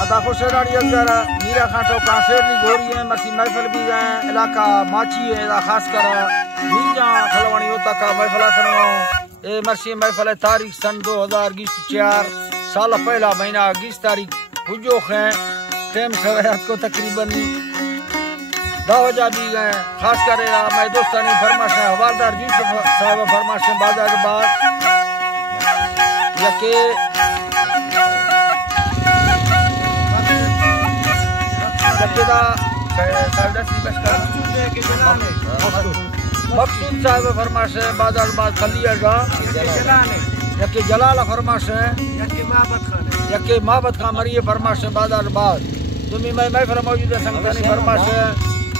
अदा खुशराड़ी अगरा मीरा खाटो काशेरनी गोरी है मसी महफिल भी है इलाका माची है खास कर मीजा खलवानी होता का महफिल करनो ए मसी महफिल तारीख सन 2024 साल पहला महीना 21 तारीख हुजो है टाइम सवायात को तकरीबन 10 बजा भी गए खास कर मैं दोस्तानी फरमाश है हवालदार यूसुफ साहब फरमाश बाजार बाद यके मकसूद साहब फरमाश है बाजार बाद खलिया का यके जलाल फरमाश है यके माबत खान मरिए फरमाश है बाजार बाद तुम्हें मैं महफिल मौजूद है संगतानी फरमाश है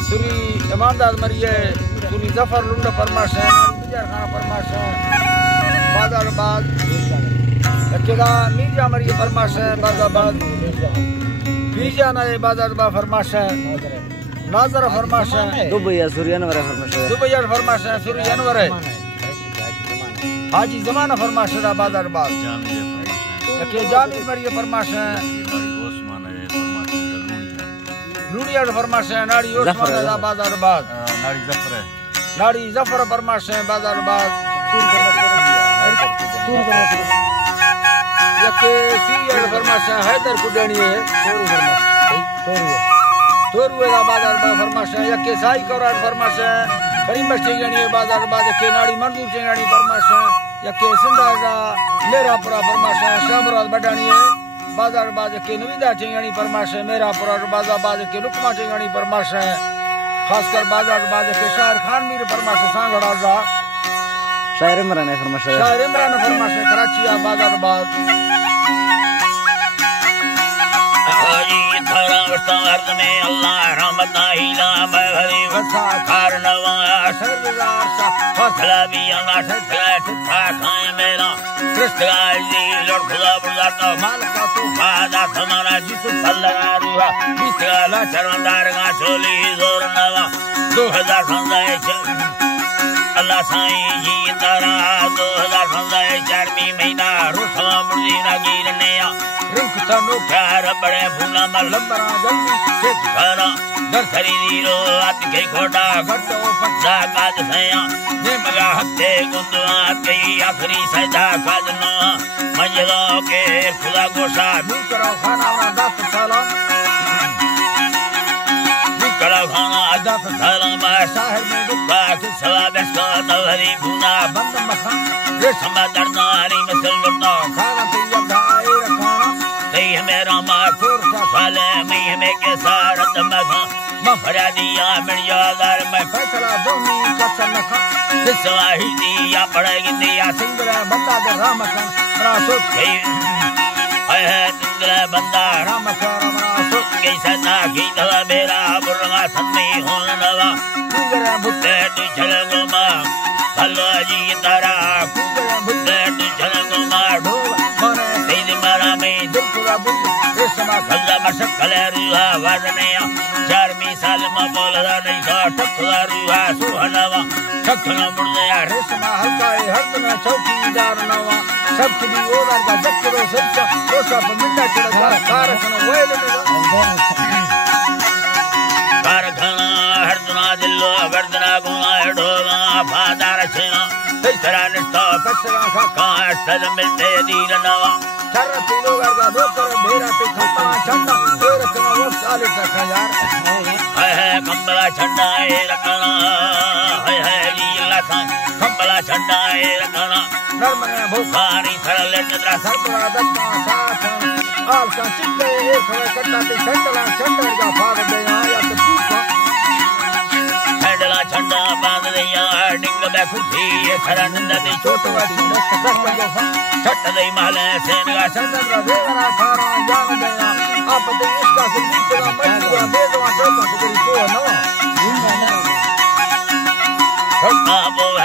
सुरी ईमानदार मरिए सुरी जफर लुंड फरमाश है बिजार खान फरमाश है बाजार बाद यके दा मीजा मरिए फरमाश है बाजार बाद बीजा नए बाजार बा फरमाश है नाजर फरमाश है दुबैया सूर्यनवर फरमाश है दुबैया फरमाश है सूर्यनवर है हाजी जमाना फरमाश है बाजार बाग के जामी मरिए फरमाश है लुड़िया फरमाश है नाड़ी ओस्मान है बाजार बाग नाड़ी जफर फरमाश है बाजार बाग यके सीएल फरमाश है हैदर कुडणी है तोरुए बाजार बा फरमाश है यके साई कोराट फरमाश है करीम चेगणी है बाजार बाद के नाड़ी मंजूर चेगणी फरमाश है यके सिंधा मेरापुरा फरमाश है शामराज बडाणी है बाजार बाद के नवीदा चेगणी फरमाश है मेरापुरा बाजार बाद के लुकमा चेगणी फरमाश है खासकर बाजार बाद के शायर खान मीर फरमाश है सांगड़ा जा शायर इमरान फरमाश है कराची बाजार बाद अर्द में अल्लाह रहमत हिला महरी वसा कारनवा सरदार सा फसला भी अल्लाह ठठला ठठा खाए मेरा कृष्णा जी लड़ खुदा बुला तो मालिक तू फादा तुम्हारा जिस फलगा रुआ बिस्ला चरंदार का चोली जोर नवा 2015 अल्लाह साईं जी तारा 2015 महीना रुसवा मुर्दीना गिरने रुख तनु प्यार बड़े फूला मलबरा जल्दी से करा दर खरीदीरो आत के खोटा गट्टो पत्ता काज सया ने मगा हत्ते गुंदवा के आखिरी सजा काजना मजलो के खुदा गोशा मुकरा खाना दात सलाम मुकरा खाना दात सलाम शहर में दुखा के सवाब का नवरी भूना बंद मखा रेशम दरदारी मसल लुटना खाना तैयार धाए रखाना तई मेरा माखुर साले मैं में के सारत मखा मफरादिया मिर्यादार में फैसला दोनी कसन खा सिसवाही दिया पड़ेगी दिया सिंगरा बंदा दे राम का रासुत के है सिंगरा बंदा राम का रासुत के सदा की दवा मेरा बुरगा सन्नी होने लगा कुगरा बुते तू चले गोमा भलो जी तारा कुगरा बुते तू चले गोमा ढो माने तेरी मारा में दिल पूरा बुत रेशमा खल्ला मशक खले रुहा वजने 4 साल में बोलदा नहीं का ठखला रुहा सुहनवा ठखला मुर्दया रेशमा हल्का हर में चौकीदार नवा सब की ओदार का जक्रो सच्चा रोसा मिंटा चढ़ा कारखाना वेल कारखाना हरदना दिल्लो वर्दना गुआ ढोला फादार छेना तेरा निष्ठा पसरा खाका सल मिलते दीन नवा चर तीनों का नौकर मेरा पे खता छंडा ए रखना वो साले तक यार है कंबला छंडा ए रखना है लीला खान कंबला छंडा ए रखना नरमने भूखारी सरल निद्रा सरबरा दत्ता साथ आल का चित्ते एक कट्टा ते छंडला छंडर का फाड़ दे आया तो पूछा छंडला छंडा बांध दिया डिंग में खुशी ये सरनंद दे छोटवाटी छट दे माले सेनगा चंद्र देवरा थारा जान गया आप दे इसका सुनीत का मजूरा बेदवा टोका तेरी को न ठोका बोलवा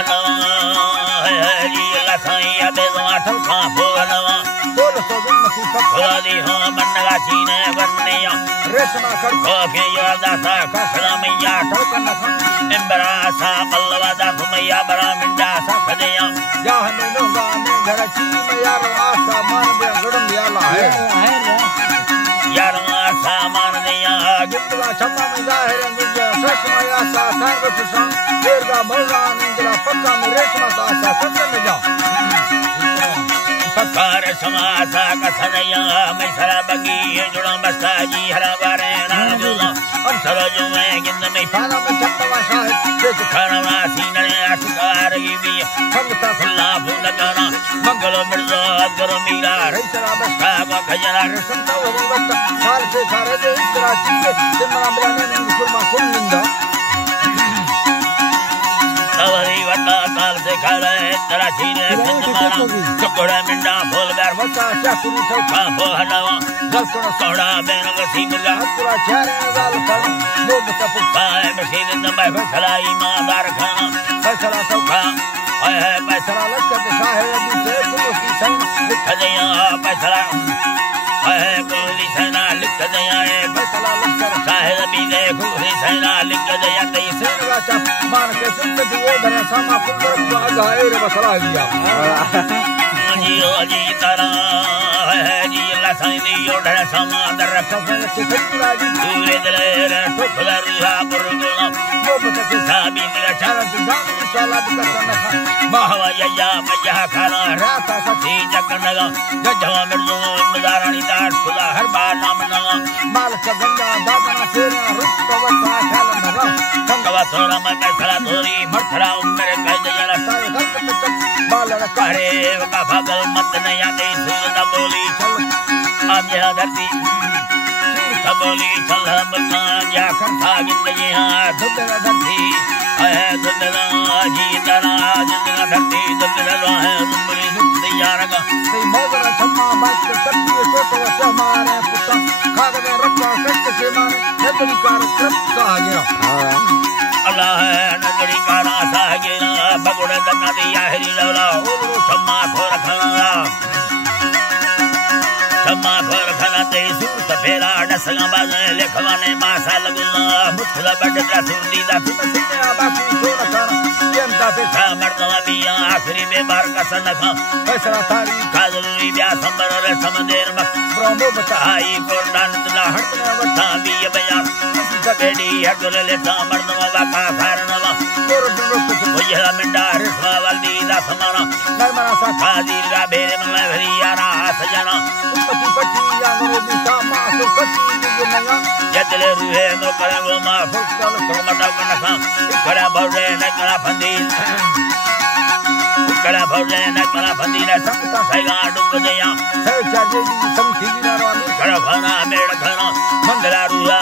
है जी लखाई बेदवा ठोका बोलवा बोल सो दिन मसी फखला दी हो मनगा सीने वरनिया रेशमा खड़को के यादा सा कसरा मैया ठोका न इमरा सा बल्लवा दा मैया बड़ा मिंडा सा खदिया जा हमें नोगा घर ची में यार आसा मान दे गड़म याला है यार इंदला छम्मा में जाहिर मुझे ससमा या सा सार बसा देरगा मौलान इंदला पक्का में रेशमा सा सा सत्य में जा पकार समासा कथनया मैं सरा बगी जुड़ा बस्ता जी हरा बारे नाजुला हम सरोज में गिंद में फाना में छप्पवा शाहिद देख खाना वासी नरे अटकार गी संगता खुला फूल गाना मंगलो मिर्जा करो मीरा रईसरा बस्ता का खजना संता वरी वक्त साल से सारे दे इतरा चीजे सिमरा बलाने ने सुरमा कुंडा सवरी वटा साल से खाले तेरा चीने संजमाना चकोड़ा मिंडा फूल बैर वता चाकुरी का फो हलावा गलतों सोड़ा बेन वसी मिला पूरा चारे गाल कर नो बता पाए मशीन नंबर फसलाई मादार खाना फैसला सौखा है फैसला लश्कर के शाहे अभी से कुलो की संग लिख दिया फैसला है कुली सेना लिख दिया है फैसला लश्कर शाहे अभी ने कुली सेना लिख दिया तेई से राजा मान के सुन के वो धरे सामा कुल को आगाए रे बसला लिया जी तारा है जी अल्लाह साईं दी ओढ़े सामा दर सफल के फैसला जी दूरे दले रे ठोकला रिहा पुरगुना वो बता के साबी दिला चारा दान इंशाल्लाह बता महवा या मजा खाना राता सी जगनगा गजवा मिर्जो मदारानी दास खुदा हर बार नाम नगा माल का गंगा दादना तेरा रुक वता खेल मरा संगवा सोरा मैं सला धोरी मरथरा मेरे कह जरा सारे घर के तक बाल रखा करे का भगल मत न यादे सूरज बोली चल अब यह धरती बोली चल बता जा करता जिंदगी हां दुदरा धरती है दुदरा जी दरा जिंदगी धरती दुदरा है उम्री दुख यारगा ते मौजरा छम्मा बात के तकिए छोटो से मारे पुता खागदे रखा कष्ट से मारे नजरी कार कृप का गया अल्लाह है नजरी का रासा गया बगुड़े दना दिया हरी लौला ओ छम्मा को रखना छम्मा को रखना ते सूत फेरा डसगा बाजे लेखवाने मासा लगुला मुठला बडरा सुंदी दा सीने बाकी छोड़ कर केम दा पे था मर्दवा बिया आखिरी में बार का सनखा फैसला तारी काजली ब्या संबर रे समदेर मत ब्रह्मो बता आई कोरदान तला हटने वटा बिया बयान कबेड़ी हटले लेता मर्दवा बाका फारनवा कोर डरो कुछ भैया मिंडा रिस्वा वाली दा समाना नरमरा सा खादी रा बेरे मन भरिया रा सजना उपति पट्टी या नो बिता मा तो कटी नंगा जतले रुहे नो करे वो मा फुकल कोमटा बनखा कड़ा भौरे न कड़ा फंदी कड़ा भौरे न कड़ा फंदी ने संगता सैगा डुब गया है चार्जे दी संग थी ना रानी कड़ा खाना मेड़ खाना मंगला रुआ